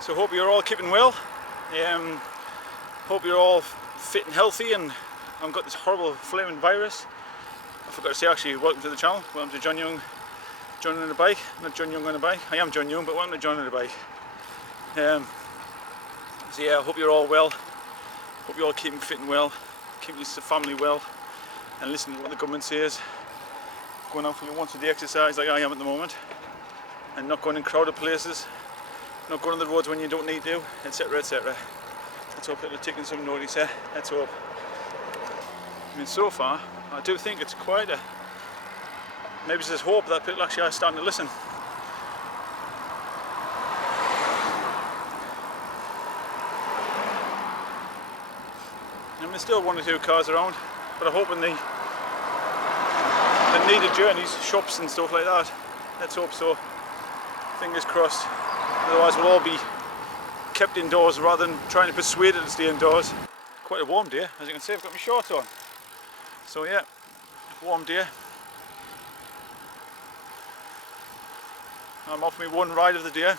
So hope you're all keeping well. Hope you're all fit and healthy and haven't got this horrible flaming virus. I forgot to say actually, welcome to the channel. Welcome to John Young on a bike. Not John Young on a bike. I am John Young, but welcome to John on a bike. So yeah, I hope you're all well. Hope you're all keeping fit and well, keeping your family well, and listening to what the government says. Going out for your once a day exercise like I am at the moment, and not going in crowded places, not going on the roads when you don't need to, etc, etc. Let's hope people are taking some notice here. Let's hope. I mean, so far, I do think it's quite a... Maybe there's hope that people actually are starting to listen. I mean, there's still one or two cars around, but I hope in the needed journeys, shops and stuff like that. Let's hope so. Fingers crossed. Otherwise we'll all be kept indoors rather than trying to persuade it to stay indoors. Quite a warm day, as you can see. I've got my shorts on. So yeah, warm day. I'm off my one ride of the day.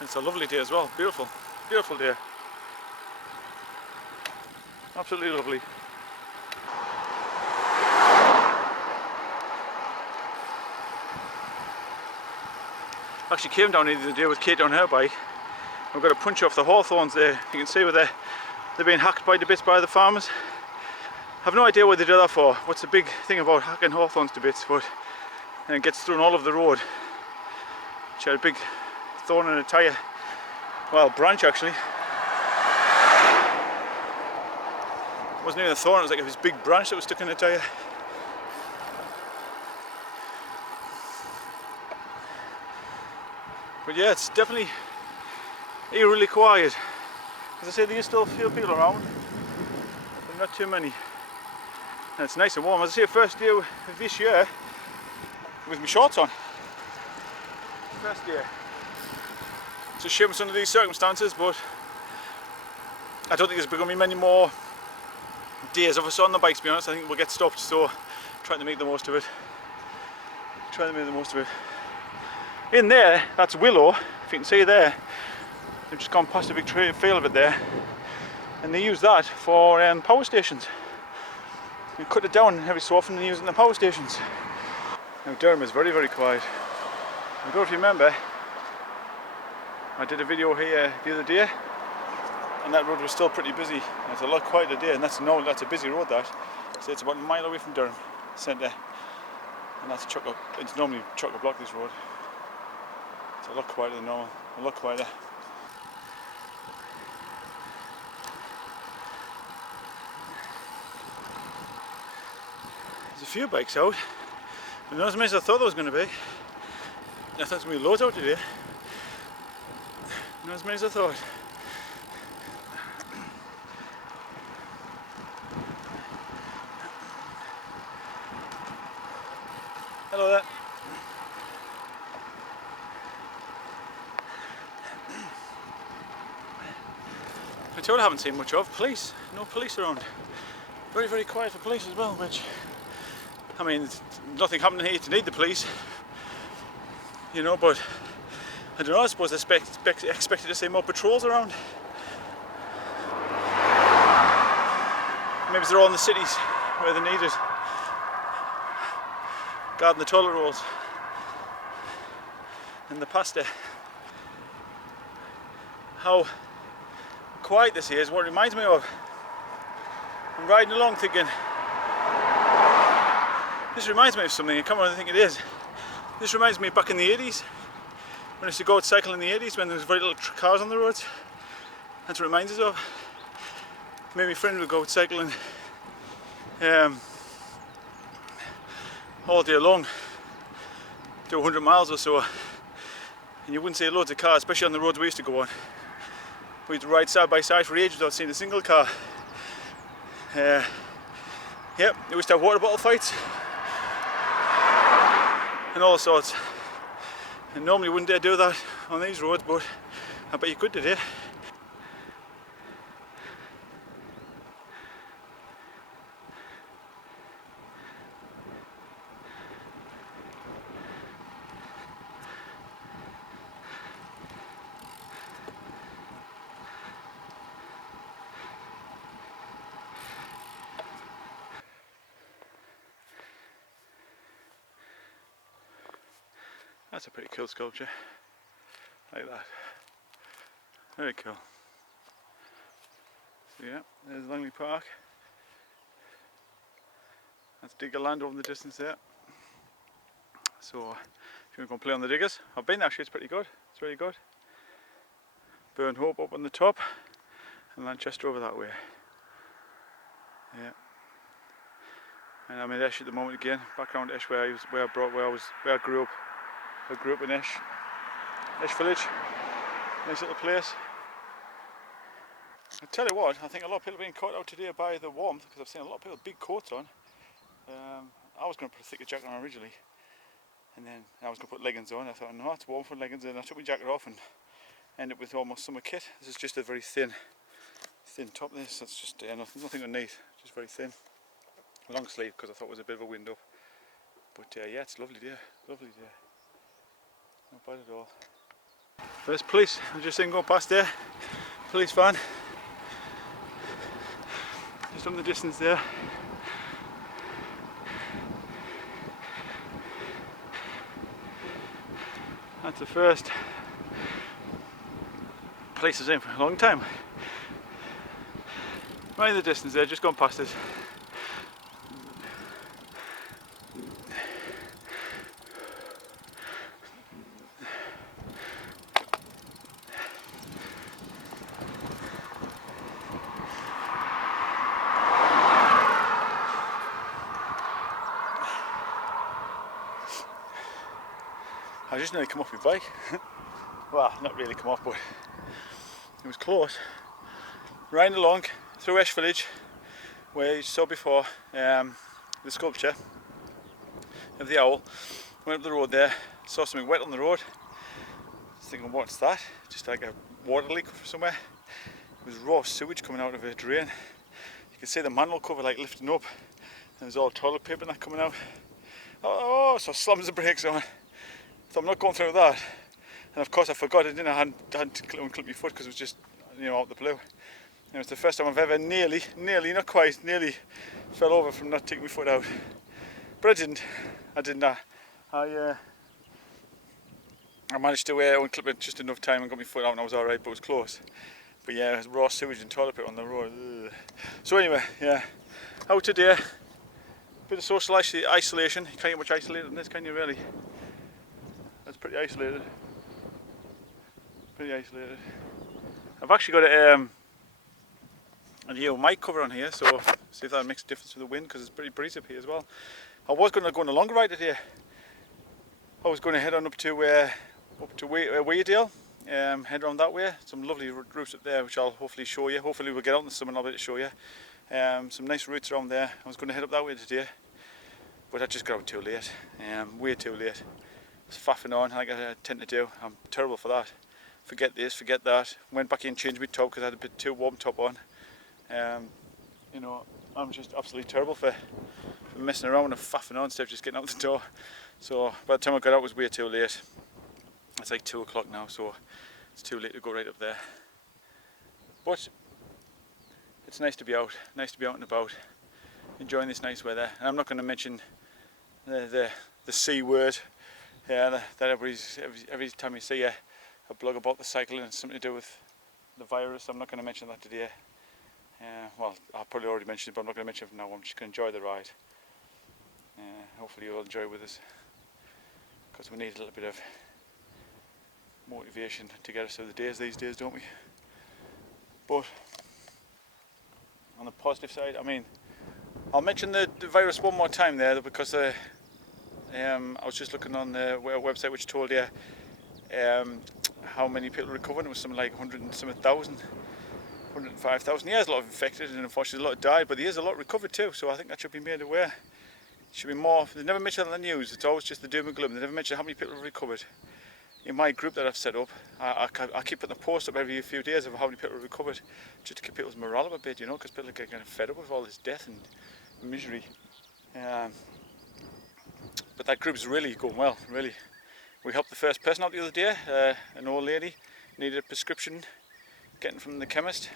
It's a lovely day as well. Beautiful, beautiful day. Absolutely lovely. Actually came down here the other day with Kate on her bike. We've got to punch off the hawthorns there. You can see where they're being hacked by the bits by the farmers. I have no idea what they do that for. What's the big thing about hacking hawthorns to bits, but and it gets thrown all over the road. She had a big thorn in a tyre. Well, branch actually. It wasn't even a thorn, it was like this big branch that was stuck in a tyre. But yeah, it's definitely eerily quiet. As I say, there are still a few people around, but not too many. And it's nice and warm. As I say, first day of this year with my shorts on. First day. It's a shame under these circumstances, but I don't think there's going to be many more days of us on the bikes, to be honest. I think we'll get stopped, so trying to make the most of it. Trying to make the most of it. In there, that's willow, if you can see there. They've just gone past a big field of it there. And they use that for power stations. You cut it down every so often and use it in the power stations. Now Durham is very, very quiet. I don't know if you remember, I did a video here the other day, and that road was still pretty busy. It's a lot quieter today, and that's a busy road that. So it's about a mile away from Durham centre. And that's it's normally chock-a-block, this road. It's a lot quieter than normal, a lot quieter. There's a few bikes out, but not as many as I thought there was going to be. I thought there was going to be loads out today. Not as many as I thought. Hello there. I told I haven't seen much of police. No police around. Very, very quiet for police as well, which, I mean, nothing happening here to need the police, you know, but I don't know, I suppose I expected to see more patrols around. Maybe they're all in the cities where they're needed. Guarding the toilet rolls and the pasta. How quiet this is what it reminds me of. I'm riding along thinking, this reminds me of something. I can't remember what I think it is. This reminds me of back in the 80's, when I used to go out cycling in the 80's when there was very little cars on the roads. That's what it reminds us of. Me and my friend would go out cycling all day long, do 100 miles or so, and you wouldn't see loads of cars, especially on the roads we used to go on. We'd ride side by side for ages without seeing a single car. Yep, we used to have water bottle fights and all sorts. And normally you wouldn't dare do that on these roads, but I bet you could today. That's a pretty cool sculpture, like that. Very cool. So yeah, there's Langley Park. That's Diggerland over in the distance there. So if you want to go and play on the diggers, I've been there actually, it's pretty good. It's really good. Burnhope up on the top and Lanchester over that way. Yeah. And I'm in Esh at the moment again, back around Esh where I grew up. I grew up in Esh Village. Nice little place. I tell you what, I think a lot of people are being caught out today by the warmth, because I've seen a lot of people with big coats on. I was going to put a thicker jacket on originally, and then I was going to put leggings on. I thought, no, it's warm for leggings, and I took my jacket off and ended up with almost summer kit. This is just a very thin top. That's just nothing underneath, just very thin. Long sleeve because I thought it was a bit of a wind up. But yeah, it's a lovely day, lovely day. Not bad at all. There's police. I just seen going past there. Police van. Just on the distance there. That's the first police I've seen for a long time. Right in the distance there, just gone past us. I just nearly come off my bike. Well, not really come off, but it was close. Riding along through Esh Village, where you saw before the sculpture of the owl. Went up the road there, saw something wet on the road. I was thinking, what's that? Just like a water leak somewhere. It was raw sewage coming out of a drain. You could see the manhole cover like lifting up, and there's all toilet paper and that coming out. Oh, so I slammed the brakes on. So I'm not going through that, and of course I forgot it, I hadn't clipped my foot because it was just, out the blue. And it was the first time I've ever nearly, not quite, nearly fell over from not taking my foot out. But I didn't. I managed to unclip it just enough time and got my foot out and I was alright, but it was close. But yeah, it was raw sewage and toilet paper on the road. Ugh. So anyway, yeah, out today. Bit of social isolation. You can't get much isolated in this, can you really? That's pretty isolated. Pretty isolated. I've actually got a new mic cover on here, so see if that makes a difference with the wind, because it's pretty breezy up here as well. I was going to go on a longer ride today. I was going to head on up to Weardale, head around that way. Some lovely routes up there, which I'll hopefully show you. Hopefully we'll get out in the summer and I'll be able to show you. Some nice routes around there. I was going to head up that way today, but I just got out too late. Way too late. I was faffing on like I tend to do. I'm terrible for that. Forget this, forget that. Went back in and changed my top because I had a bit too warm top on. I'm just absolutely terrible for messing around and faffing on instead of just getting out the door. So by the time I got out it was way too late. It's like 2 o'clock now, so it's too late to go right up there. But it's nice to be out and about, enjoying this nice weather. And I'm not going to mention the C word. Yeah, that every time you see a blog about the cycling and something to do with the virus, I'm not going to mention that today. Well, I've probably already mentioned it, but I'm not going to mention it from now on. I'm just going to enjoy the ride. Hopefully you'll enjoy with us, because we need a little bit of motivation to get us through the days these days, don't we? But on the positive side, I mean, I'll mention the virus one more time there, because I was just looking on the website which told you how many people recovered. It was something like 105,000. Yeah, there's a lot of infected and unfortunately a lot died, but there is a lot recovered too, so I think that should be made aware. It should be more. They never mention that on the news, it's always just the doom and gloom. They never mention how many people have recovered. In my group that I've set up, I keep putting a post up every few days of how many people have recovered, just to keep people's morale up a bit, because people are getting kind of fed up with all this death and misery. But that group's really going well, really. We helped the first person out the other day, an old lady, needed a prescription, getting from the chemist.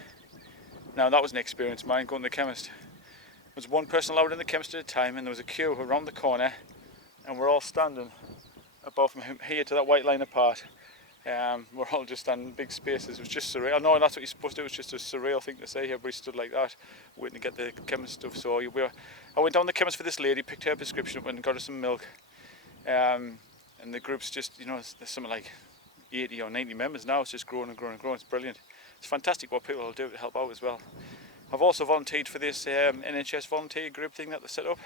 Now that was an experience of mine, going to the chemist. There was one person allowed in the chemist at a time, and there was a queue around the corner, and we're all standing about from here to that white line apart. We're all just on big spaces. It was just surreal. I know that's what you're supposed to do. It's just a surreal thing to say. Everybody stood like that, waiting to get the chemist stuff. So I went down to the chemist for this lady, picked her prescription up and got her some milk. And the group's just, there's something like 80 or 90 members now. It's just growing and growing and growing. It's brilliant. It's fantastic what people will do to help out as well. I've also volunteered for this NHS volunteer group thing that they set up.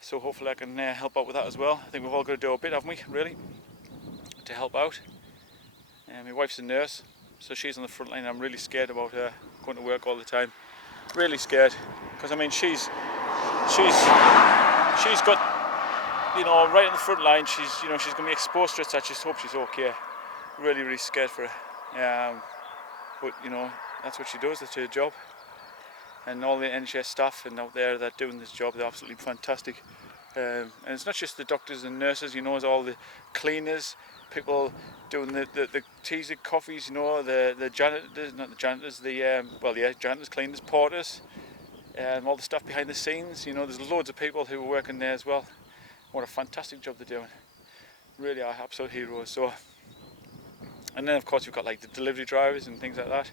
So hopefully I can help out with that as well. I think we've all got to do a bit, haven't we, really, to help out. My wife's a nurse, so she's on the front line. I'm really scared about her going to work all the time. Really scared, because I mean she's got, right on the front line. She's going to be exposed to it. So I just hope she's okay. Really, really scared for her. But that's what she does. That's her job. And all the NHS staff and out there that are doing this job, they're absolutely fantastic. And it's not just the doctors and nurses, it's all the cleaners, people doing the teas and coffees, the janitors, not the janitors, janitors, cleaners, porters, all the stuff behind the scenes. There's loads of people who are working there as well. What a fantastic job they're doing. Really are absolute heroes. So, and then of course you've got like the delivery drivers and things like that.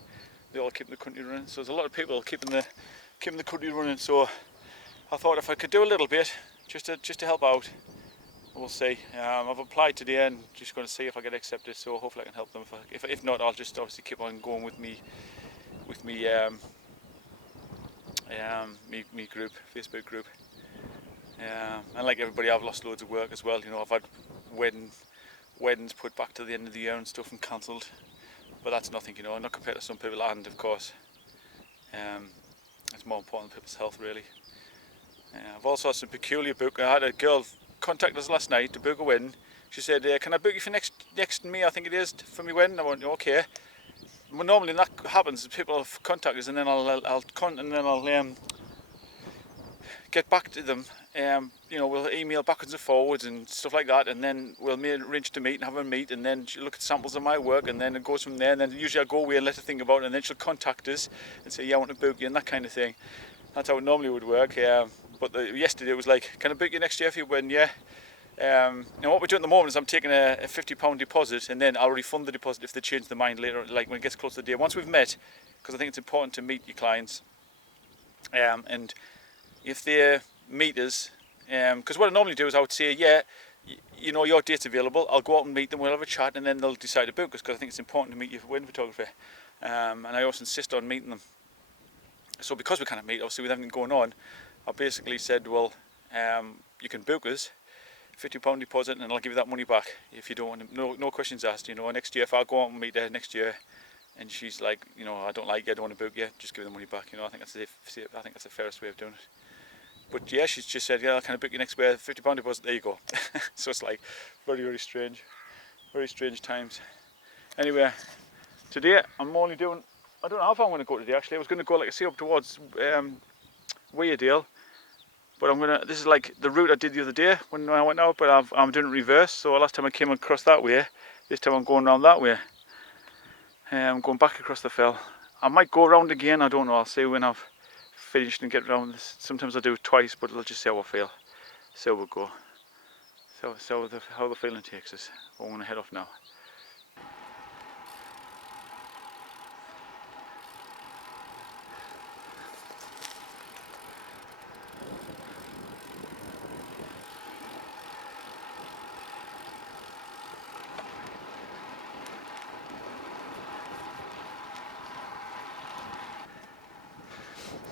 They all keep the country running. So there's a lot of people keeping the country running. So I thought if I could do a little bit, just to help out, we'll see. I've applied today and just going to see if I get accepted. So hopefully I can help them. If not, I'll just obviously keep on going with me group, Facebook group. And like everybody, I've lost loads of work as well. I've had weddings put back to the end of the year and stuff and cancelled. But that's nothing, not compared to some people, and of course, it's more important than people's health, really. I've also had some peculiar book. I had a girl contact us last night to book a wedding. She said, "Can I book you for next me? I think it is for my wedding." I went, "Okay." Well, normally when that happens, people contact us, and then I'll get back to them. We'll email backwards and forwards and stuff like that, and then we'll arrange to meet and have a meet, and then she'll look at samples of my work, and then it goes from there. And then usually I'll go away and let her think about it, and then she'll contact us and say, "Yeah, I want to book you," and that kind of thing. That's how it normally would work. But yesterday it was like, "Can I book you next year for your wedding?" Yeah. And what we're doing at the moment is I'm taking a £50 deposit, and then I'll refund the deposit if they change their mind later, like when it gets close to the day. Once we've met, because I think it's important to meet your clients, and if they meet us, because what I normally do is I would say, "Yeah, your date's available. I'll go out and meet them. We'll have a chat, and then they'll decide to book us, because I think it's important to meet your wedding photographer." And I also insist on meeting them. So because we can't meet, obviously with everything going on, I basically said, "Well, you can book us, £50 deposit, and I'll give you that money back if you don't want to." No questions asked. Next year if I go out and meet her next year, and she's like, "I don't like you, I don't want to book you," just give her the money back. I think that's the fairest way of doing it. But yeah, she's just said, "Yeah, I'll kind of book you next year, £50 deposit, there you go." So it's like very, very strange times. Anyway, today I'm only doing, I don't know how far I'm going to go today actually. I was going to go, like I say, up towards Weardale, but this is like the route I did the other day when I went out, but I'm doing it reverse. So last time I came across that way, this time I'm going around that way. I'm going back across the fell. I might go around again, I don't know, I'll see when I've finished and get around this. Sometimes I do it twice, but I'll just see how I feel. So we'll go. So how the feeling takes us. I'm going to head off now.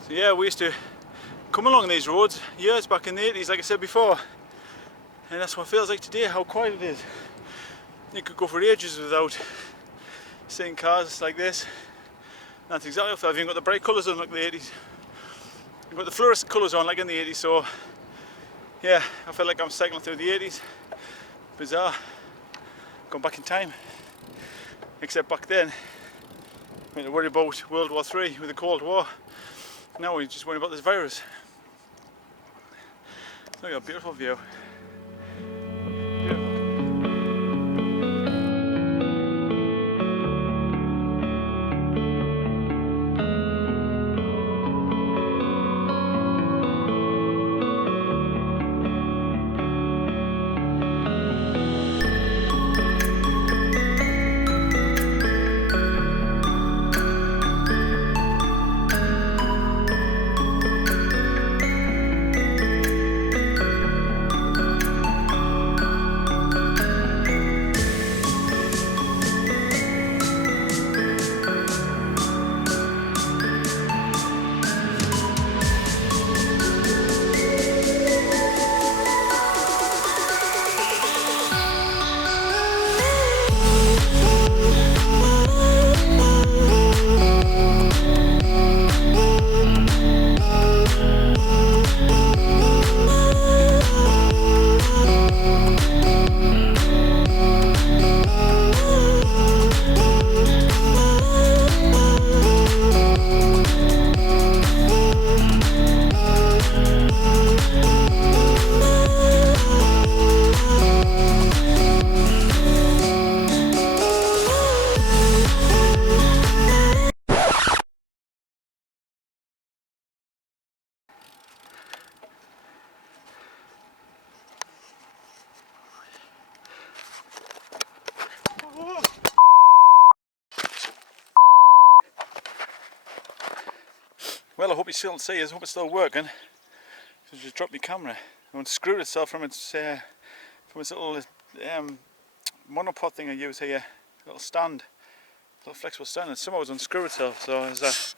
So yeah, we used to come along these roads years back in the 80s, like I said before, and that's what it feels like today, how quiet it is. You could go for ages without seeing cars like this. That's exactly what I've even got the bright colours on like the 80s. I've got the fluorescent colours on like in the 80s, so yeah, I feel like I'm cycling through the 80s. Bizarre. Going back in time. Except back then, we had to worry about World War III with the Cold War. Now we just worry about this virus. Look at a beautiful view. Well, I hope you still see us. I hope it's still working. So just dropped my camera. It unscrewed itself from its little monopod thing I use here. Little stand, little flexible stand, and somehow it's unscrewed itself. So as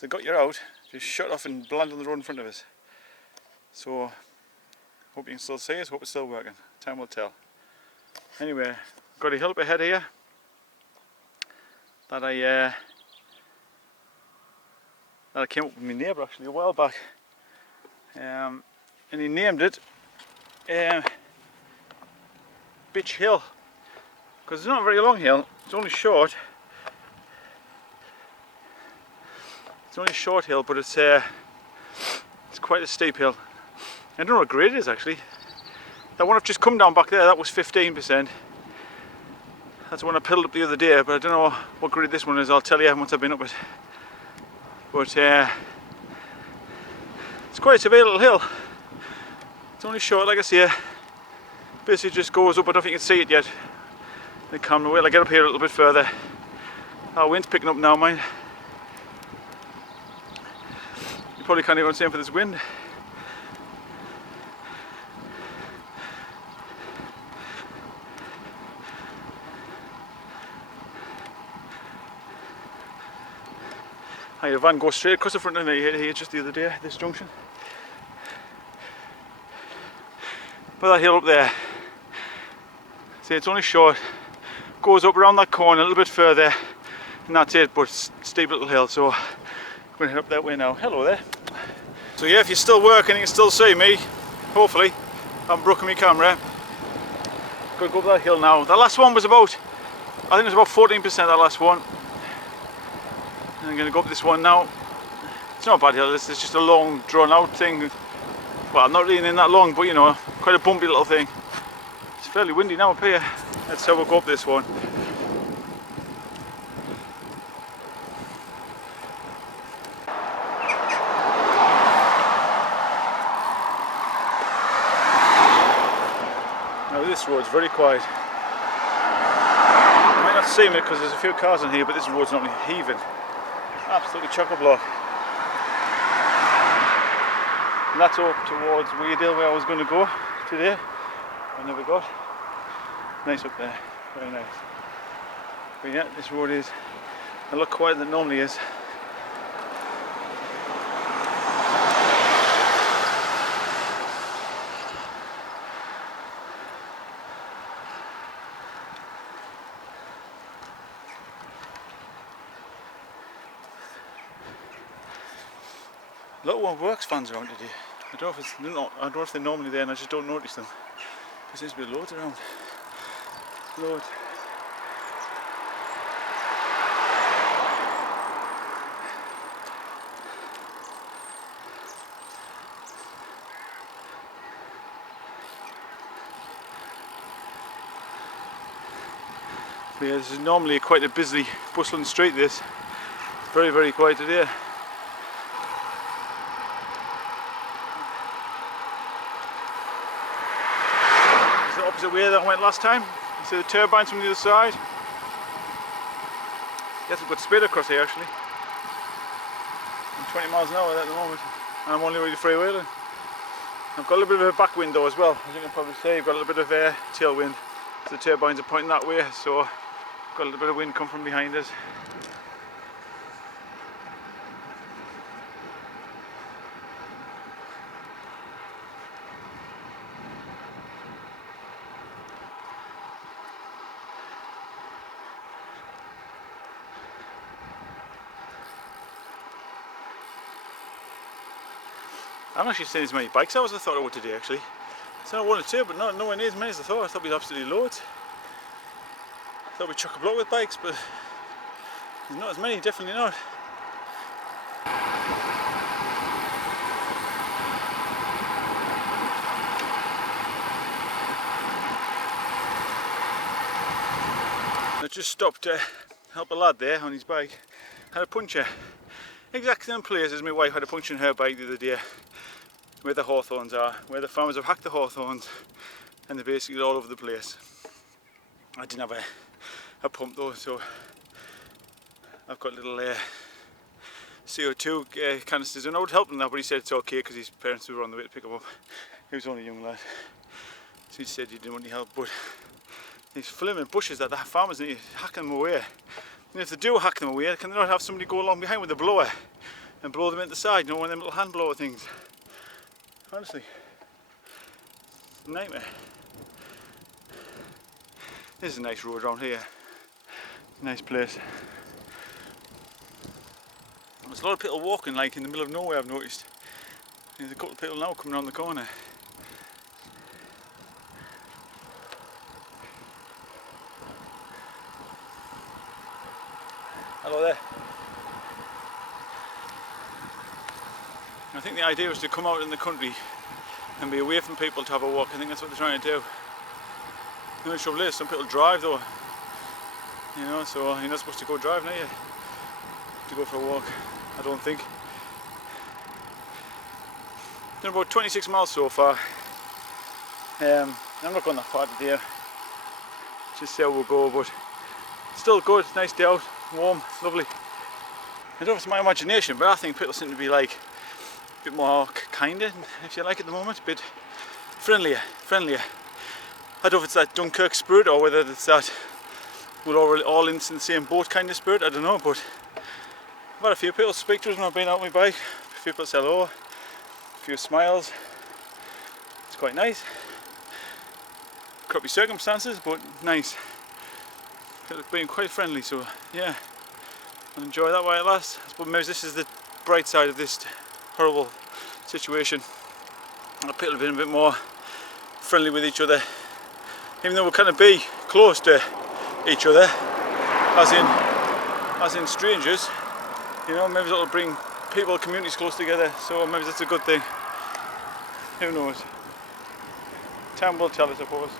I got you out, just shut off and landed on the road in front of us. So hope you can still see us. Hope it's still working. Time will tell. Anyway, got a hill up ahead here that I came up with my neighbour actually a while back, and he named it Bitch Hill because it's not a very long hill. It's only short. It's only a short hill, but it's quite a steep hill. I don't know what grade it is actually. That one I've just come down back there, that was 15%. That's the one I pedalled up the other day, but I don't know what grade this one is. I'll tell you once I've been up it. But it's quite a severe little hill. It's only short, like I say. Basically just goes up. I don't think you can see it yet. The camera. Wait, I'll get up here a little bit further. Our wind's picking up now, mine. You probably can't even see for this wind. I had a van go straight across the front of me here just the other day, this junction. But that hill up there, see, it's only short, goes up around that corner a little bit further, and that's it, but it's a steep little hill, so I'm going to head up that way now. Hello there. So yeah, if you're still working, you can still see me, hopefully. I haven't broken my camera. Got to go up that hill now. That last one was about, I think it was about 14%, that last one. I'm going to go up this one now. It's not a bad hill, it's just a long drawn out thing. Well, not really in that long, but you know, quite a bumpy little thing. It's fairly windy now up here. Let's have a go up this one. Now this road's very quiet. You might not see me because there's a few cars in here, but this road's not heaving. Absolutely chock-a-block. And that's up towards Weardale where I was going to go today. I never got. Nice up there, very nice. But yeah, this road is a lot quieter than it normally is. A lot more works vans around today. I don't know if they're normally there and I just don't notice them. There seems to be loads around. Loads. But yeah, this is normally quite a busy, bustling street this. Very, very quiet today. The way that I went last time. You see the turbines from the other side. Yes, we've got speed across here actually. I'm 20 miles an hour at the moment, and I'm only really freewheeling. I've got a little bit of a back window as well, as you can probably see. I've got a little bit of tailwind. So the turbines are pointing that way, so I've got a little bit of wind come from behind us. I'm actually seeing as many bikes as I thought I would today actually. So I one or two, but nowhere near as many as I thought. I thought we'd absolutely loads. I thought we'd chock a block with bikes, but there's not as many, definitely not. I just stopped to help a lad there on his bike. Had a puncture. Exact same place as my wife had a puncture in her bike the other day. Where the hawthorns are, where the farmers have hacked the hawthorns, and they're basically all over the place. I didn't have a pump though, so I've got little CO2 canisters, and I would help him that, but he said it's okay because his parents were on the way to pick him up. He was only a young lad, so he said he didn't want any help. But these flaming bushes that the farmers need, hacking them away. And if they do hack them away, can they not have somebody go along behind with a blower and blow them into the side? You know, one of them little hand blower things. Honestly, nightmare. This is a nice road around here. Nice place. There's a lot of people walking like in the middle of nowhere, I've noticed. There's a couple of people now coming around the corner. Hello there. I think the idea was to come out in the country and be away from people to have a walk. I think that's what they're trying to do. The only trouble is, some people drive though. You know, so you're not supposed to go driving, are you? To go for a walk, I don't think. Done about 26 miles so far. I'm not going that far today. Just see how we'll go, but still good. Nice day out, warm, lovely. I don't know if it's my imagination, but I think people seem to be like a bit more kinder, if you like, at the moment. A bit friendlier. I don't know if it's that Dunkirk spirit or whether it's that we're all in the same boat kind of spirit. I don't know, but I've had a few people speak to us when I've been out on my bike. A few people say hello, a few smiles. It's quite nice. Crappy circumstances, but nice. People being quite friendly, so yeah, I'll enjoy that while it lasts. I suppose maybe this is the bright side of this horrible situation. People have been a bit more friendly with each other, even though we're kind of be close to each other, as in strangers. You know, maybe that'll bring people, communities close together, so maybe that's a good thing. Who knows? Time will tell, I suppose.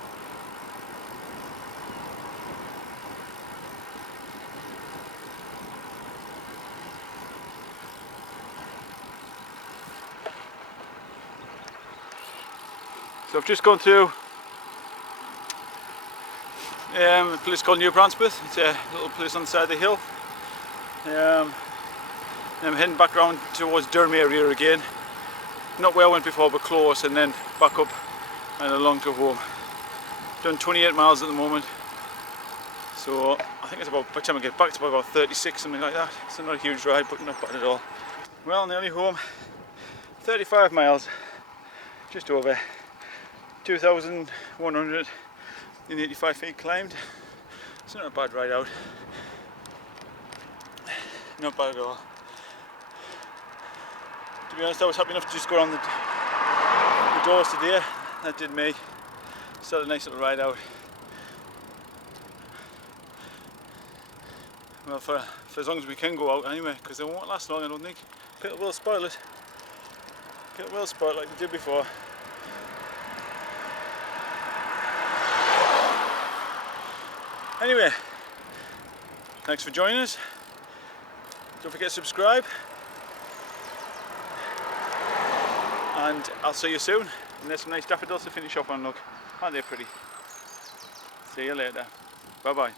So I've just gone through a place called New Branspeth. It's a little place on the side of the hill. I'm heading back round towards Durham area again. Not where I went before, but close, and then back up and along to home. Done 28 miles at the moment. So I think it's about, by the time I get back, it's about 36, something like that. It's not a huge ride, but not bad at all. Well, nearly home. 35 miles, just over. 2,185 feet climbed. It's not a bad ride out. Not bad at all. To be honest, I was happy enough to just go around the doors today. That did me. Still a nice little ride out. Well, for as long as we can go out anyway, because it won't last long, I don't think. People will spoil it. People will spoil it like they did before. Anyway, thanks for joining us. Don't forget to subscribe. And I'll see you soon. And there's some nice daffodils to finish off on, look. Aren't they pretty? See you later. Bye bye.